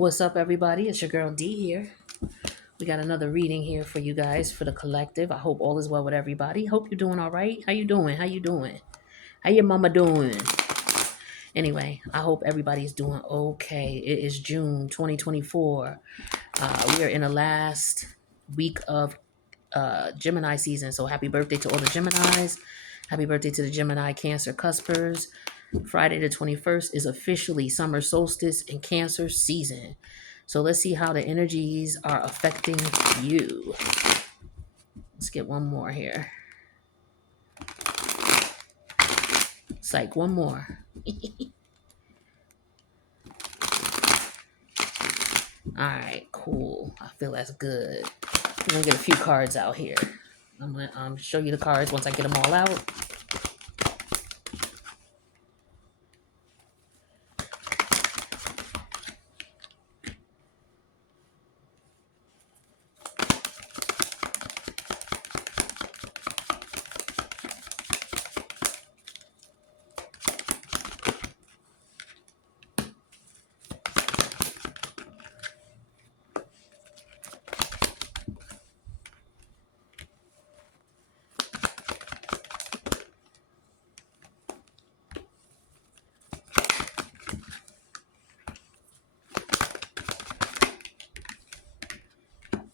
What's up, everybody? It's your girl D here. We got another reading here for you guys for the collective. I hope all is well with everybody. Hope you're doing all right. How you doing? How you doing? How your mama doing? Anyway, I hope everybody's doing okay. It is June 2024. We are in the last week of Gemini season. So happy birthday to all the Geminis. Happy birthday to the Gemini Cancer Cuspers. Friday the 21st is officially summer solstice and Cancer season. So let's see how the energies are affecting you. Let's get one more here. Psych, one more. All right, cool. I feel that's good. I'm gonna get a few cards out here. I'm gonna show you the cards once I get them all out.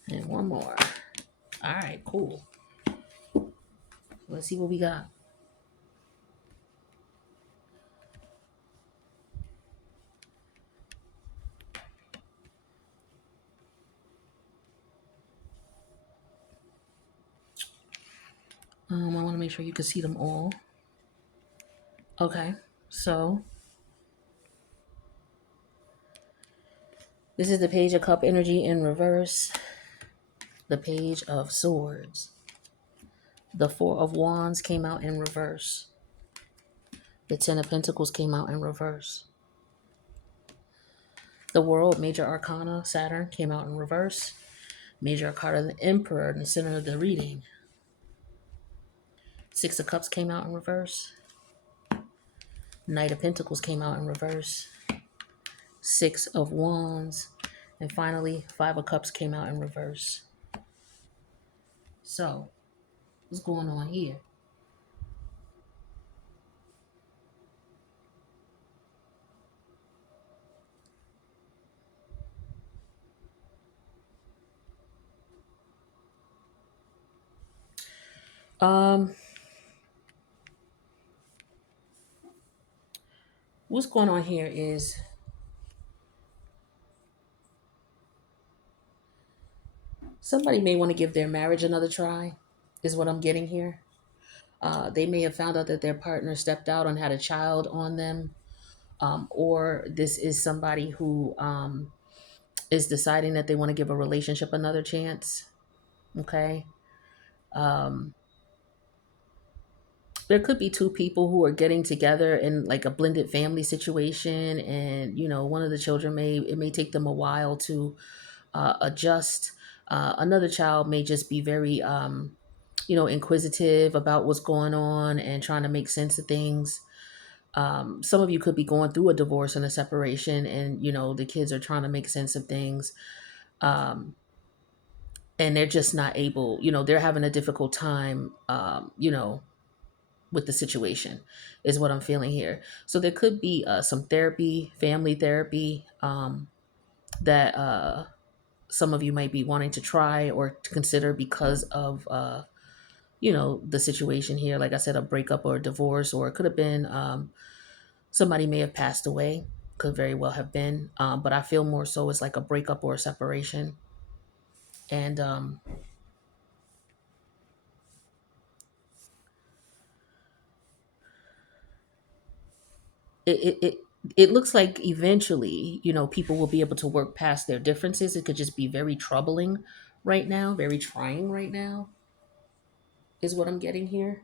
And one more. All right, cool. Let's see what we got. I want to make sure you can see them all. Okay, so this is the Page of Cup energy in reverse, the Page of Swords. The Four of Wands came out in reverse. The Ten of Pentacles came out in reverse. The World, Major Arcana, Saturn, came out in reverse. Major Arcana, the Emperor, in the center of the reading. Six of Cups came out in reverse. Knight of Pentacles came out in reverse. Six of Wands. And finally, Five of Cups came out in reverse. So, what's going on here? What's going on here is somebody may want to give their marriage another try, is what I'm getting here. They may have found out that their partner stepped out and had a child on them, or this is somebody who is deciding that they want to give a relationship another chance. Okay. Um, there could be two people who are getting together in like a blended family situation, and one of the children may take them a while to adjust. Another child may just be very inquisitive about what's going on and trying to make sense of things. Some of you could be going through a divorce and a separation, and the kids are trying to make sense of things. um, and they're just not able, they're having a difficult time, with the situation, is what I'm feeling here. So there could be some therapy, family therapy, that some of you might be wanting to try or to consider because of the situation here. Like I said, a breakup or a divorce, or it could have been somebody may have passed away, could very well have been, but I feel more so it's like a breakup or a separation. And it, it, it it looks like eventually, people will be able to work past their differences. It could just be very troubling right now, very trying right now, is what I'm getting here.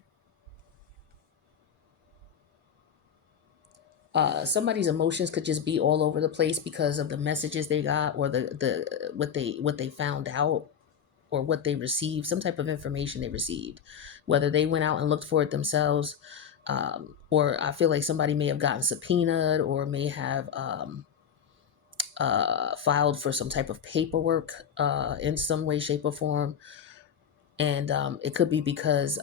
Somebody's emotions could just be all over the place because of the messages they got, or the what they found out, or what they received, some type of information they received, whether they went out and looked for it themselves, or I feel like somebody may have gotten subpoenaed, or may have filed for some type of paperwork in some way, shape, or form. And it could be because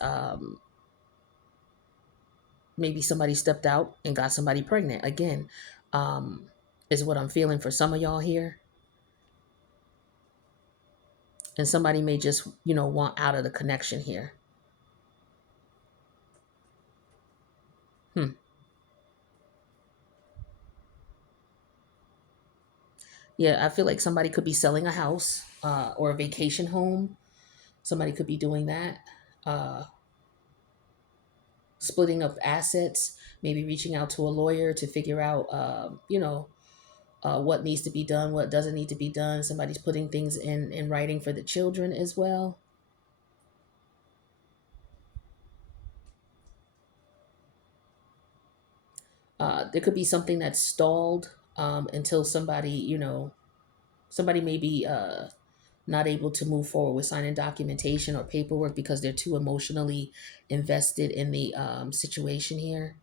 maybe somebody stepped out and got somebody pregnant. Again, um, is what I'm feeling for some of y'all here. And somebody may just, want out of the connection here. Hmm. Yeah, I feel like somebody could be selling a house or a vacation home. Somebody could be doing that. Uh, Splitting up assets, maybe reaching out to a lawyer to figure out, what needs to be done, what doesn't need to be done. Somebody's putting things in writing for the children as well. There could be something that's stalled until somebody, somebody may be not able to move forward with signing documentation or paperwork because they're too emotionally invested in the situation here.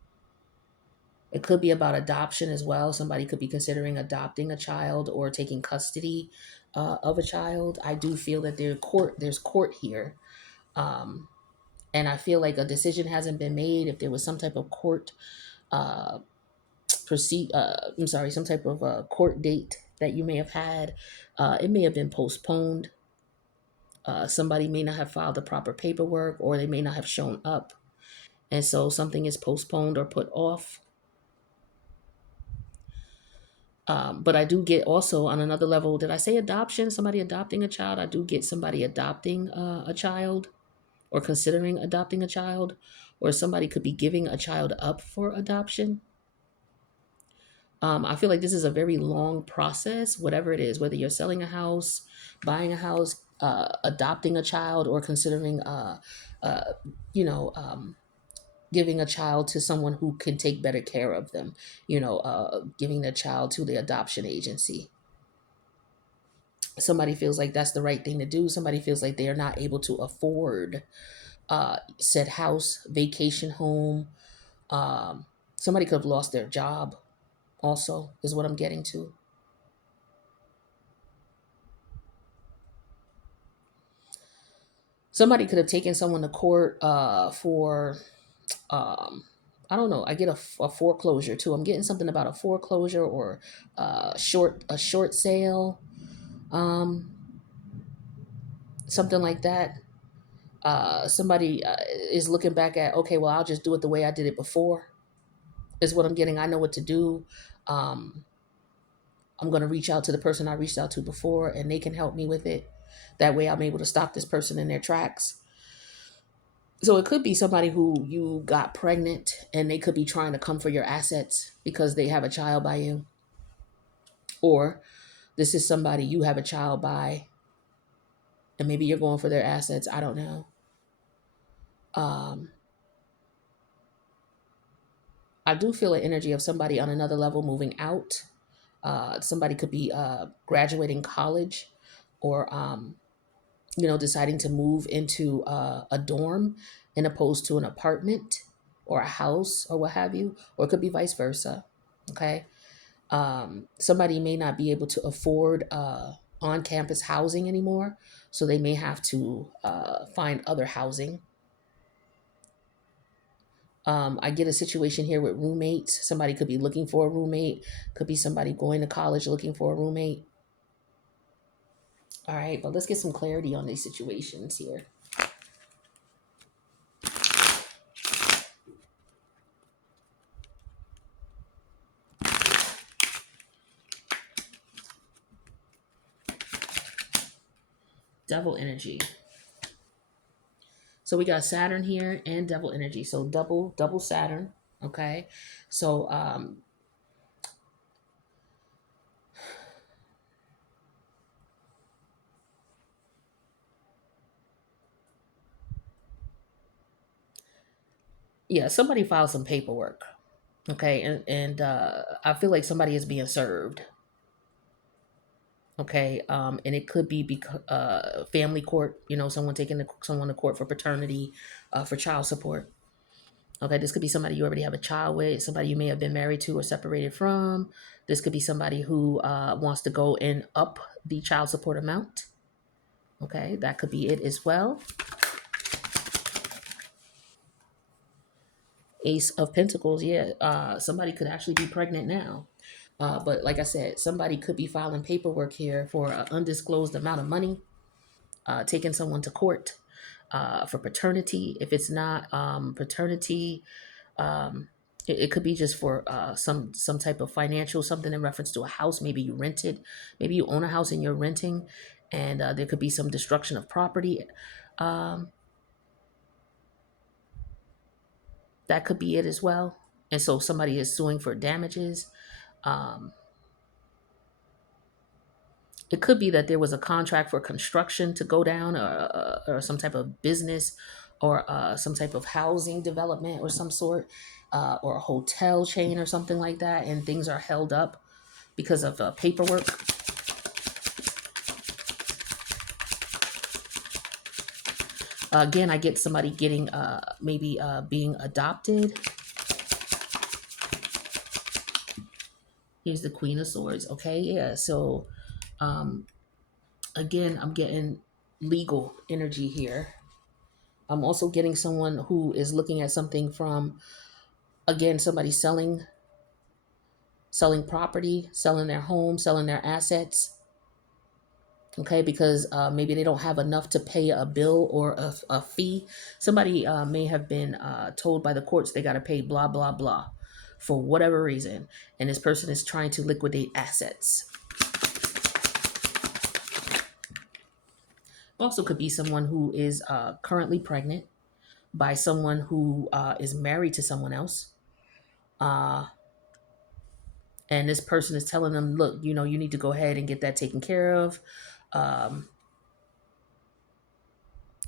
It could be about adoption as well. Somebody could be considering adopting a child or taking custody of a child. I do feel that there's court here. Um, and I feel like a decision hasn't been made. If there was some type of court uh, I'm sorry, some type of court date that you may have had, it may have been postponed. Somebody may not have filed the proper paperwork, or they may not have shown up. And so something is postponed or put off. But I do get also on another level, did I say adoption? Somebody adopting a child? I do get somebody adopting a child or considering adopting a child, or somebody could be giving a child up for adoption. I feel like this is a very long process, whatever it is, whether you're selling a house, buying a house, adopting a child, or considering, uh, you know, um, giving a child to someone who can take better care of them, giving the child to the adoption agency. Somebody feels like that's the right thing to do. Somebody feels like they are not able to afford said house, vacation home. Um, Somebody could have lost their job, also, is what I'm getting to. Somebody could have taken someone to court for, um, I don't know. I get a foreclosure too. I'm getting something about a foreclosure or a short sale, um, something like that. Somebody is looking back at, okay, well, I'll just do it the way I did it before, is what I'm getting. I know what to do. Um, I'm going to reach out to the person I reached out to before, and they can help me with it. That way, I'm able to stop this person in their tracks. So it could be somebody who you got pregnant and they could be trying to come for your assets because they have a child by you. Or this is somebody you have a child by and maybe you're going for their assets. I don't know. Um, I do feel an energy of somebody on another level moving out. Somebody could be graduating college or, deciding to move into a dorm in opposed to an apartment or a house or what have you. Or it could be vice versa. Okay. Somebody may not be able to afford on campus housing anymore. So they may have to find other housing. I get a situation here with roommates. Somebody could be looking for a roommate, could be somebody going to college looking for a roommate. All right, but let's get some clarity on these situations here. Devil energy. So we got Saturn here and devil energy. So double Saturn. Okay. So yeah, somebody filed some paperwork. Okay, and I feel like somebody is being served. Okay, and it could be because family court. Someone taking someone to court for paternity, for child support. Okay, this could be somebody you already have a child with, somebody you may have been married to or separated from. This could be somebody who wants to go and up the child support amount. Okay, that could be it as well. Ace of Pentacles, yeah. Somebody could actually be pregnant now. But like I said, somebody could be filing paperwork here for an undisclosed amount of money, taking someone to court for paternity. If it's not paternity, um, it could be just for some type of financial something in reference to a house. Maybe you rented, maybe you own a house and you're renting, and there could be some destruction of property. Um, that could be it as well. And so somebody is suing for damages. Um, it could be that there was a contract for construction to go down, or some type of business, or some type of housing development or some sort, or a hotel chain or something like that, and things are held up because of paperwork. Again, I get somebody getting maybe being adopted. Here's the Queen of Swords. Okay, yeah. So um, again, I'm getting legal energy here. I'm also getting someone who is looking at something from, again, somebody selling property, selling their home, selling their assets. Okay, because maybe they don't have enough to pay a bill or a fee. Somebody may have been told by the courts they got to pay blah blah blah for whatever reason, and this person is trying to liquidate assets. Also could be someone who is currently pregnant by someone who is married to someone else. Uh, and this person is telling them, look, you need to go ahead and get that taken care of. Um,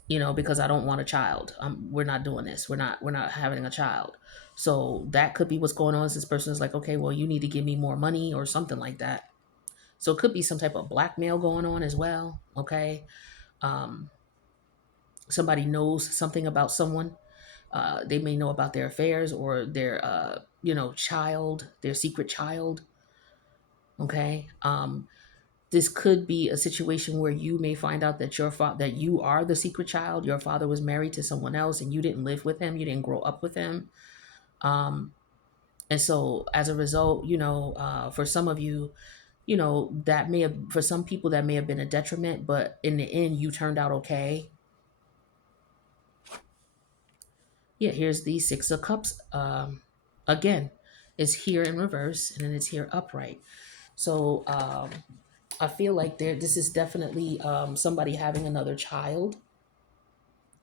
because I don't want a child. We're not doing this. We're not having a child. So that could be what's going on. This person is like, okay, well, you need to give me more money or something like that. So it could be some type of blackmail going on as well. Okay. Um, Somebody knows something about someone. They may know about their affairs or their, child, their secret child. Okay. This could be a situation where you may find out that that you are the secret child. Your father was married to someone else and you didn't live with him, you didn't grow up with him. um, and so as a result, for some of you, that may have, for some people that may have been a detriment, but in the end you turned out okay. Yeah, here's the Six of Cups. Again, it's here in reverse and then it's here upright. So I feel like this is definitely somebody having another child,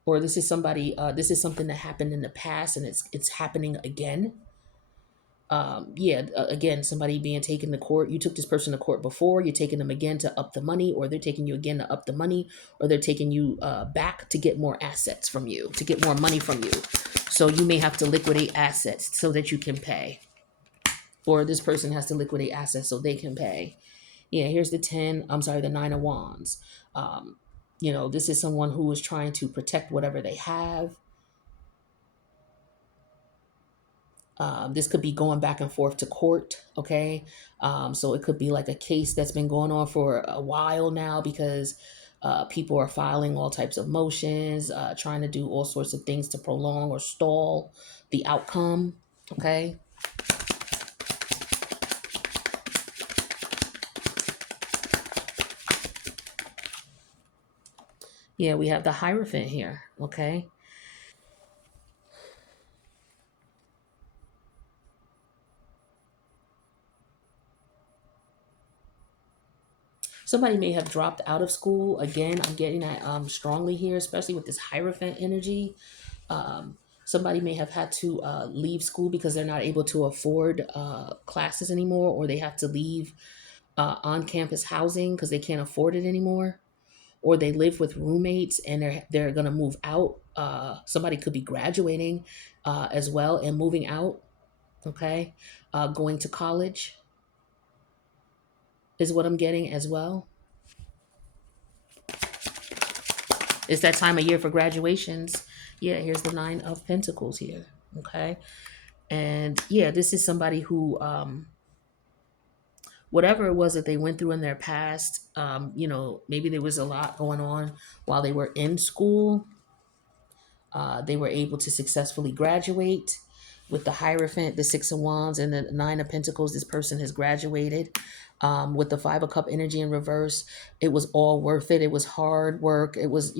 or this is somebody. This is something that happened in the past, and it's happening again. Yeah, again, somebody being taken to court. You took this person to court before. You're taking them again to up the money, or they're taking you again to up the money, or they're taking you back to get more assets from you, to get more money from you. So you may have to liquidate assets so that you can pay, or this person has to liquidate assets so they can pay. Yeah, here's the 10, I'm sorry, the 9 of Wands. Um, this is someone who is trying to protect whatever they have. This could be going back and forth to court, okay? So it could be like a case that's been going on for a while now because people are filing all types of motions, trying to do all sorts of things to prolong or stall the outcome, okay? Yeah, we have the Hierophant here, okay? Somebody may have dropped out of school. Again, I'm getting that strongly here, especially with this Hierophant energy. Somebody may have had to leave school because they're not able to afford classes anymore, or they have to leave on campus housing because they can't afford it anymore, or they live with roommates and they're gonna move out. Somebody could be graduating as well and moving out. Okay, going to college is what I'm getting as well. It's that time of year for graduations. Yeah, here's the 9 of Pentacles here. Okay. And yeah, this is somebody who, whatever it was that they went through in their past, maybe there was a lot going on while they were in school. They were able to successfully graduate with the Hierophant, the Six of Wands, and the Nine of Pentacles. This person has graduated. With the Five of Cup energy in reverse, it was all worth it. It was hard work. It was,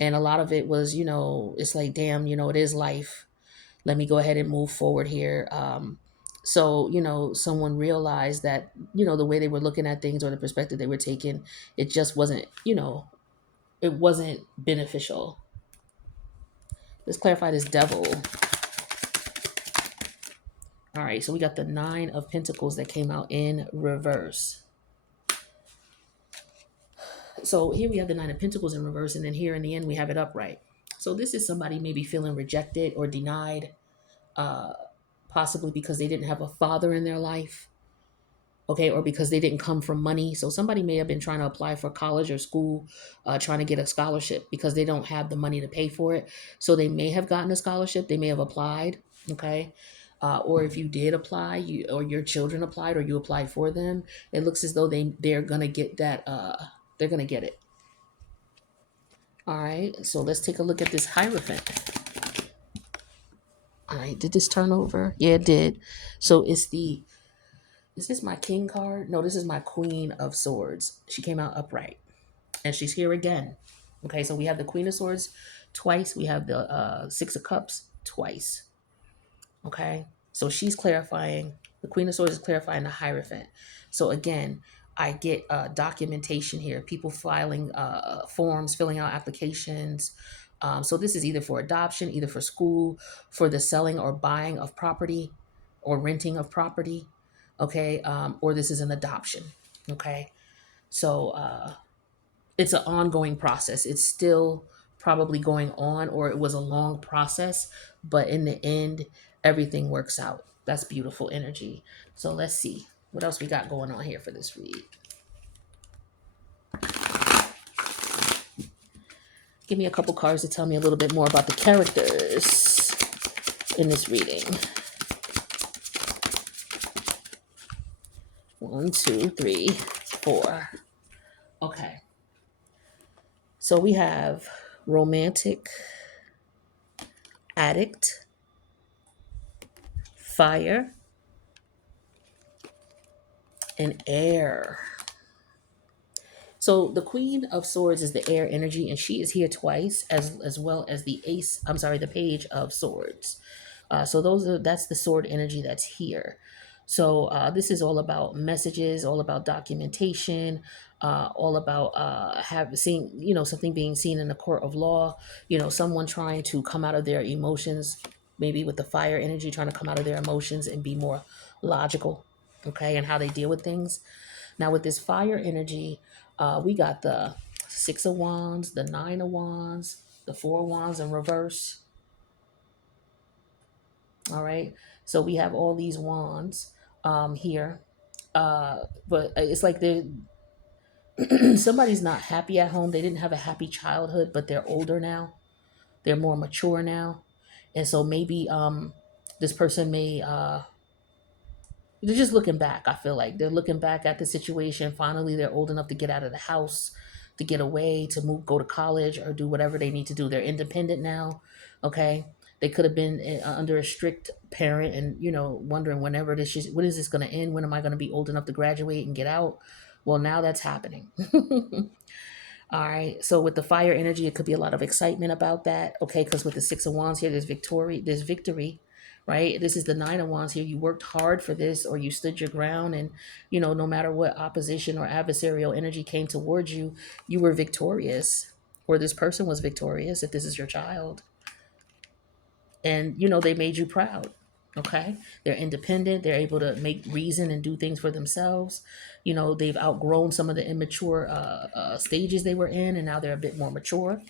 and a lot of it was, it's like, damn, it is life. Let me go ahead and move forward here. So, someone realized that, the way they were looking at things or the perspective they were taking, it just wasn't, it wasn't beneficial. Let's clarify this Devil. All right, so we got the Nine of Pentacles that came out in reverse. So here we have the Nine of Pentacles in reverse, and then here in the end we have it upright. So this is somebody maybe feeling rejected or denied, possibly because they didn't have a father in their life, okay, or because they didn't come from money. So somebody may have been trying to apply for college or school, trying to get a scholarship because they don't have the money to pay for it. So they may have gotten a scholarship, they may have applied, okay. Or if you did apply, or your children applied, or you applied for them, it looks as though they're gonna get that. They're gonna get it. All right. So let's take a look at this Hierophant. All right. Did this turn over? Yeah, it did. So it's the. Is this my King card? No, this is my Queen of Swords. She came out upright, and she's here again. Okay. So we have the Queen of Swords twice. We have the Six of Cups twice. Okay. So she's clarifying, the Queen of Swords is clarifying the Hierophant. So again, I get documentation here, people filing forms, filling out applications. So this is either for adoption, either for school, for the selling or buying of property or renting of property. Okay. Or this is an adoption. Okay. So it's an ongoing process. It's still probably going on, or it was a long process, but in the end, everything works out. That's beautiful energy. So let's see what else we got going on here for this read. Give me a couple cards to tell me a little bit more about the characters in this reading. 1, 2, 3, 4. Okay. So we have romantic, addict, fire, and air. So the Queen of Swords is the air energy, and she is here twice, as well as the Ace. I'm sorry, the Page of Swords. So that's the sword energy that's here. So this is all about messages, all about documentation, all about seeing, something being seen in the court of law. Someone trying to come out of their emotions, maybe with the fire energy, trying to come out of their emotions and be more logical, okay, and how they deal with things. Now with this fire energy, we got the Six of Wands, the Nine of Wands, the Four of Wands in reverse. All right. So we have all these wands here. But it's like somebody's not happy at home. They didn't have a happy childhood, but they're older now. They're more mature now. And so maybe this person may they're just looking back. I feel like they're looking back at the situation. Finally, they're old enough to get out of the house, to get away, to move, go to college, or do whatever they need to do. They're independent now. Okay. They could have been under a strict parent and, wondering when is this going to end? When am I going to be old enough to graduate and get out? Well, now that's happening. All right. So with the fire energy, it could be a lot of excitement about that. Okay. Because with the Six of Wands here, there's victory, right? This is the Nine of Wands here. You worked hard for this, or you stood your ground, and, no matter what opposition or adversarial energy came towards you, you were victorious, or this person was victorious if this is your child. And, they made you proud. Okay. They're independent. They're able to make reason and do things for themselves. They've outgrown some of the immature stages they were in, and now they're a bit more mature.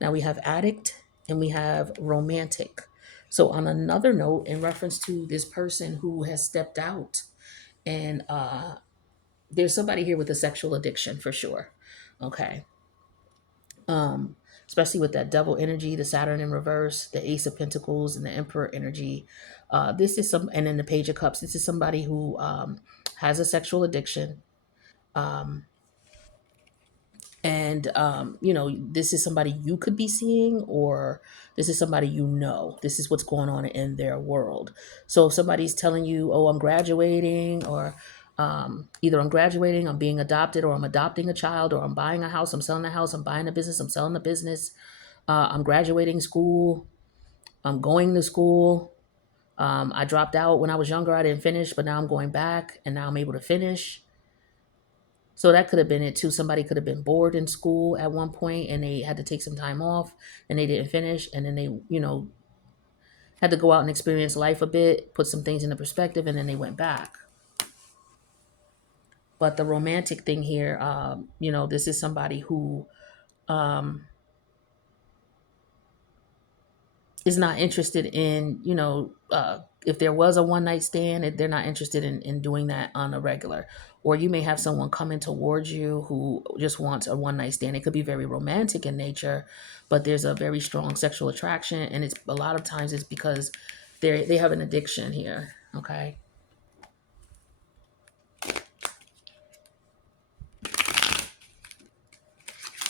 Now we have addict and we have romantic. So on another note, in reference to this person who has stepped out, and there's somebody here with a sexual addiction for sure. Okay. especially with that devil energy, the Saturn in reverse, the Ace of Pentacles, and the Emperor energy. This is some, and then the Page of Cups. This is somebody who has a sexual addiction. Um, and this is somebody you could be seeing, or this is somebody this is what's going on in their world. So if somebody's telling you, oh, I'm graduating, or either I'm graduating, I'm being adopted, or I'm adopting a child, or I'm buying a house, I'm selling a house, I'm buying a business, I'm selling a business, I'm graduating school, I'm going to school, I dropped out when I was younger, I didn't finish, but now I'm going back and now I'm able to finish. So that could have been it too. Somebody could have been bored in school at one point and they had to take some time off and they didn't finish. And then they, had to go out and experience life a bit, put some things into perspective, and then they went back. But the romantic thing here, this is somebody who um, is not interested in, if there was a one night stand, they're not interested in doing that on a regular. Or you may have someone coming towards you who just wants a one night stand. It could be very romantic in nature, but there's a very strong sexual attraction, and it's a lot of times it's because they have an addiction here. Okay.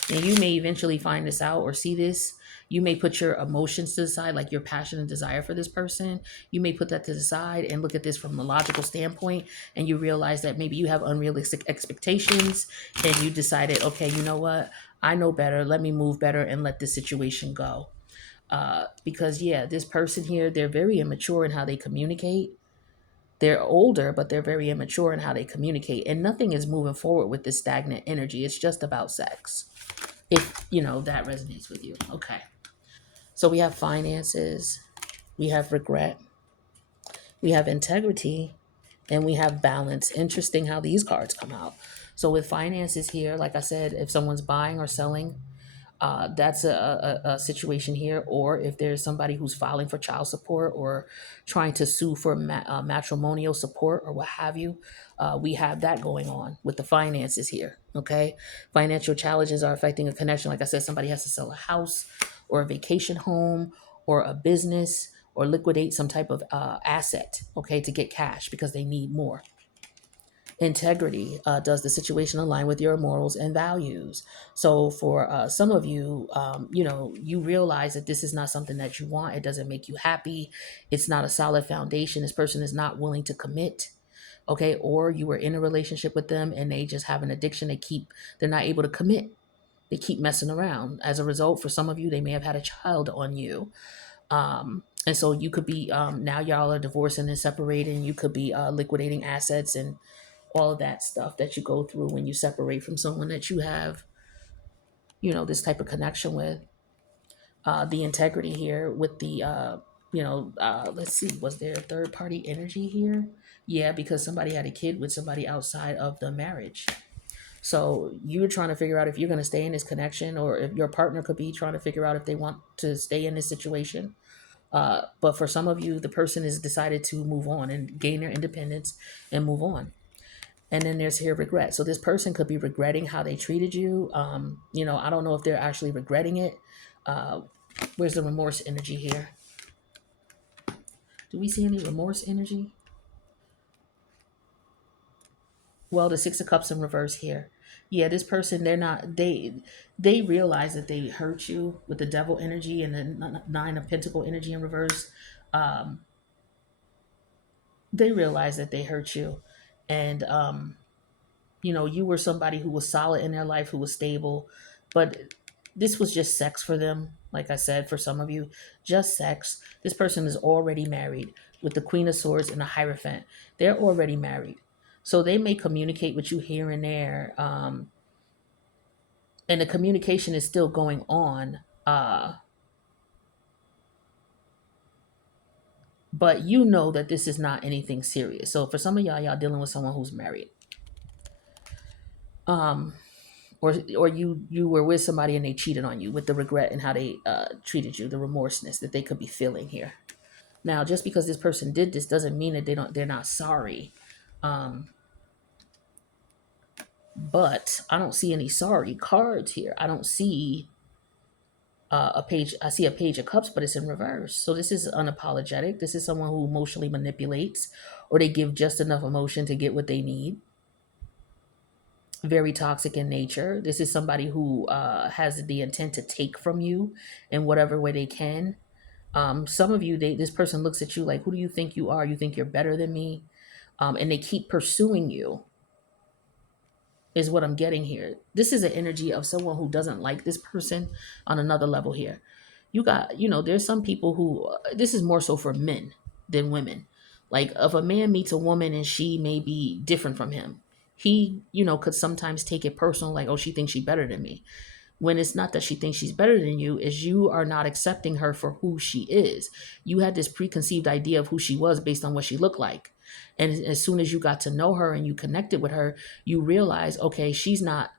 And you may eventually find this out or see this. You may put your emotions to the side, like your passion and desire for this person. You may put that to the side and look at this from a logical standpoint. And you realize that maybe you have unrealistic expectations and you decided, okay, you know what? I know better. Let me move better and let this situation go. Because, yeah, this person here, they're very immature in how they communicate. They're older, but they're very immature in how they communicate. And nothing is moving forward with this stagnant energy. It's just about sex, if that resonates with you. Okay. So we have finances, we have regret, we have integrity, and we have balance. Interesting how these cards come out. So with finances here, like I said, if someone's buying or selling, that's a situation here. Or if there's somebody who's filing for child support or trying to sue for matrimonial support or what have you, we have that going on with the finances here. Okay. Financial challenges are affecting a connection. Like I said, somebody has to sell a house or a vacation home or a business or liquidate some type of asset, okay, to get cash because they need more. Integrity, does the situation align with your morals and values? So for some of you, you realize that this is not something that you want. It doesn't make you happy. It's not a solid foundation. This person is not willing to commit. Okay. Or you were in a relationship with them and they just have an addiction. They're not able to commit. They keep messing around. As a result, for some of you, they may have had a child on you. And so you could be, now y'all are divorcing and separating. You could be liquidating assets and all of that stuff that you go through when you separate from someone that you have, this type of connection with. The integrity here with the, let's see, was there a third party energy here? Yeah, because somebody had a kid with somebody outside of the marriage. So you're trying to figure out if you're going to stay in this connection, or if your partner could be trying to figure out if they want to stay in this situation. But for some of you, the person has decided to move on and gain their independence and move on. And then there's here regret. So this person could be regretting how they treated you. I don't know if they're actually regretting it. Uh, where's the remorse energy here? Do we see any remorse energy? Well, the Six of Cups in reverse here. Yeah, this person, they realize that they hurt you with the devil energy and the Nine of Pentacle energy in reverse. Um, they realize that they hurt you. And you were somebody who was solid in their life, who was stable, but this was just sex for them. Like I said, for some of you, just sex. This person is already married with the Queen of Swords and the Hierophant. They're already married. So they may communicate with you here and there. And the communication is still going on. But you know that this is not anything serious. So for some of y'all dealing with someone who's married. Um, or you were with somebody and they cheated on you, with the regret and how they treated you, the remorseness that they could be feeling here. Now, just because this person did this doesn't mean that they're not sorry. Um, but I don't see any sorry cards here. I don't see I see a page of cups, but it's in reverse. So this is unapologetic. This is someone who emotionally manipulates, or they give just enough emotion to get what they need. Very toxic in nature. This is somebody who has the intent to take from you in whatever way they can. Some of you, this person looks at you like, who do you think you are? You think you're better than me? And they keep pursuing you, is what I'm getting here. This is an energy of someone who doesn't like this person on another level here. There's some people who, this is more so for men than women. Like if a man meets a woman and she may be different from him, he, could sometimes take it personal, like, oh, she thinks she's better than me. When it's not that she thinks she's better than you, is you are not accepting her for who she is. You had this preconceived idea of who she was based on what she looked like. And as soon as you got to know her and you connected with her, you realize, okay, she's not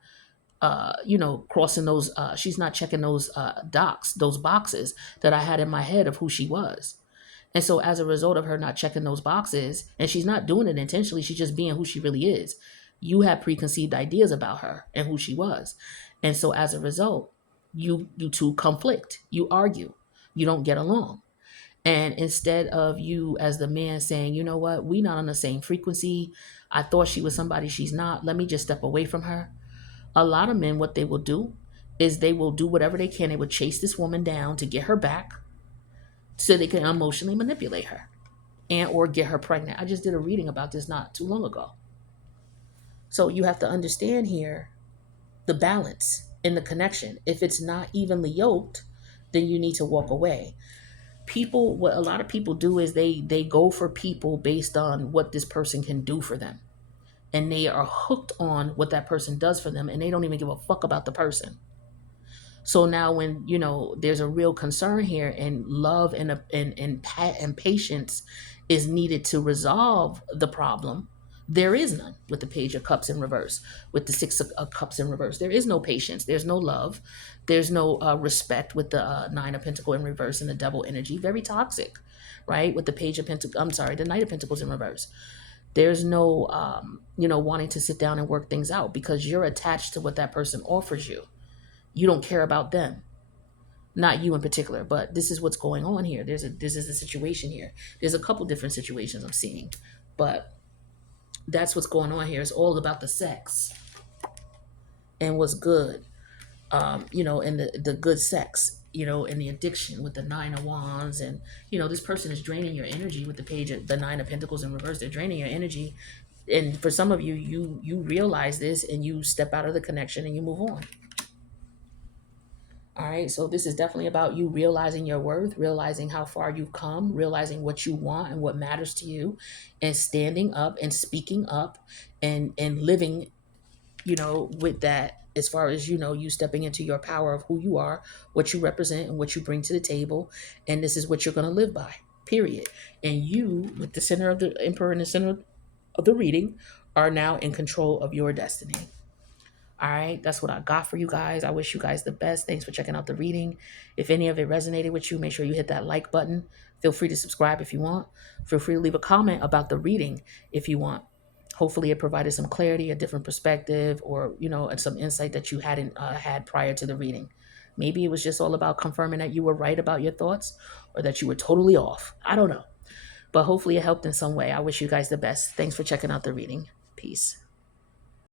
crossing those, she's not checking those those boxes that I had in my head of who she was. And so as a result of her not checking those boxes, and she's not doing it intentionally, she's just being who she really is. You had preconceived ideas about her and who she was. And so as a result, you two conflict, you argue, you don't get along. And instead of you as the man saying, you know what, we not on the same frequency. I thought she was somebody she's not. Let me just step away from her. A lot of men, what they will do is they will do whatever they can. They would chase this woman down to get her back so they can emotionally manipulate her and or get her pregnant. I just did a reading about this not too long ago. So you have to understand here the balance in the connection. If it's not evenly yoked, then you need to walk away. People, what a lot of people do is they go for people based on what this person can do for them. And they are hooked on what that person does for them, and they don't even give a fuck about the person. So now when, there's a real concern here, and love and patience is needed to resolve the problem, there is none with the page of cups in reverse, with the six of cups in reverse. There is no patience. There's no love. There's no respect with the nine of pentacle in reverse and the double energy. Very toxic, right? With the page of pentacle, I'm sorry, the knight of pentacles in reverse. There's no, wanting to sit down and work things out because you're attached to what that person offers you. You don't care about them, not you in particular, but this is what's going on here. This is the situation here. There's a couple different situations I'm seeing, but that's what's going on here. It's all about the sex and what's good, and the good sex, and the addiction with the nine of wands. And, this person is draining your energy with the page of the nine of pentacles in reverse. They're draining your energy. And for some of you, you realize this and you step out of the connection and you move on. All right. So this is definitely about you realizing your worth, realizing how far you've come, realizing what you want and what matters to you, and standing up and speaking up and living, with that, as far as, you stepping into your power of who you are, what you represent and what you bring to the table. And this is what you're going to live by, period. And you, with the center of the emperor in the center of the reading, are now in control of your destiny. All right, that's what I got for you guys. I wish you guys the best. Thanks for checking out the reading. If any of it resonated with you, make sure you hit that like button. Feel free to subscribe if you want. Feel free to leave a comment about the reading if you want. Hopefully it provided some clarity, a different perspective, or, and some insight that you hadn't had prior to the reading. Maybe it was just all about confirming that you were right about your thoughts or that you were totally off. I don't know. But hopefully it helped in some way. I wish you guys the best. Thanks for checking out the reading. Peace.